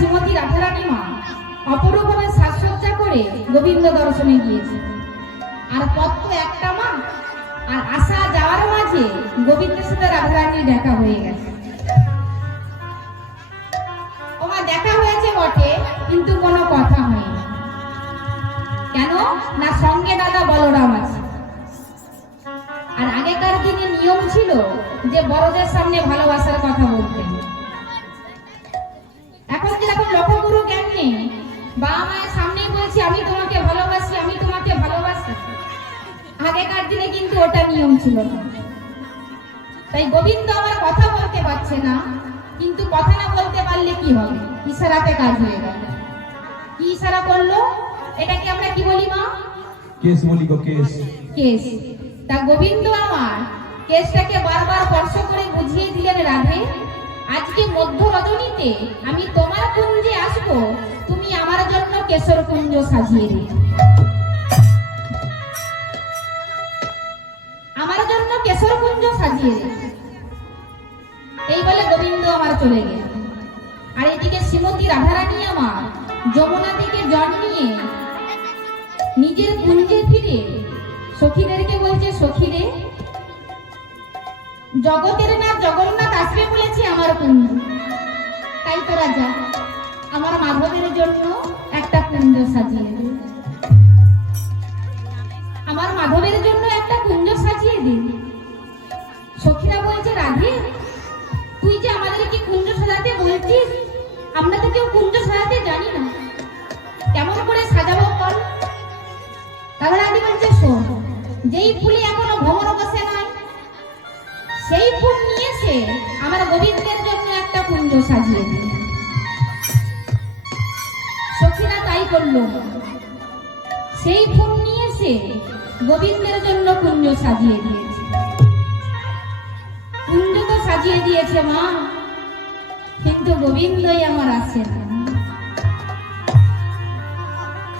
শ্রীমতী রাধারানী মা অপরূপভাবে সাজসজ্জা করে গোবিন্দ দর্শনে গিয়েছে। আর পথ তো একটা মা, আর আসা যাওয়ার মাঝে গোবিন্দের সাথে রাধারানীর দেখা হয়ে গেছে। ওমা দেখা হয়েছে বটে, কিন্তু কোনো কথা হয়নি। কেন না সঙ্গে দাদা বলরাম আছে। আর আগেকার দিনে নিয়ম ছিল যে বড়দের সামনে ভালোবাসার কথা বলতেন। এখন যেরকম লক্ষ্যগুরু জ্ঞান নেই, বাবা মায়ের সামনেই বলছি আমি তোমাকে ভালোবাসি, আমি তোমাকে ভালোবাসি। আগেকার দিনে কিন্তু ওটা নিয়ম ছিল না। তাই গোবিন্দ আমার কথা বলতে পারছে না, কিন্তু কথা না বলতে পারলে কি হবে? ইশারাতে কাজ হয়ে গেল। কি ইশারা করলো? এটাকে আমরা কি বলি মা? কেস বলি গো, কেস। কেস। তা গোবিন্দ আমার কেসটাকে বারবার স্পর্শ করে বুঝিয়ে দিলেন, রাধে আজকে মধ্য রজনীতে আমি তোমার কুঞ্জে আসবো, তুমি আমার জন্য কেশর কুঞ্জ সাজিয়ে দিও। আমার জন্য কেশর কুঞ্জ সাজিয়ে দিও। এই বলে গোবিন্দ আমার চলে গেল। আর এদিকে শ্রীমতী রাধারানী আমার যমুনা থেকে জল নিয়ে নিজের কুঞ্জে ফিরে সখীদেরকে বলছে, সখীরে জগতের না জগন্নাথ আসবে বলেছে আমার কুঞ্জ, তাই তোরা যা আমার মাধবের জন্য একটা কুঞ্জ সাজিয়ে দে। আমার মাধবের জন্য একটা কুঞ্জ সাজিয়ে দে। সখীরা বলছে, রাধে তুই যে আমাদেরকে কুঞ্জ সাজাতে বলছিস, আমরা তো কেউ কুঞ্জ সাজাতে জানি না, কেমন করে সাজাবো বল? রাধারানী বলছে, শোন, যেই ফুলে এখনো ভ্রমণ বসে নাই সেই ফুল নিয়ে এসে আমার গোবিন্দের জন্য একটা কুঞ্জ সাজিয়ে দিল। সখীরা তাই করলো। সেই ফুল নিয়ে এসে গোবিন্দের জন্য কুঞ্জ সাজিয়ে দিয়েছে। কুঞ্জ তো সাজিয়ে দিয়েছে মা, কিন্তু গোবিন্দই আমার আসে না।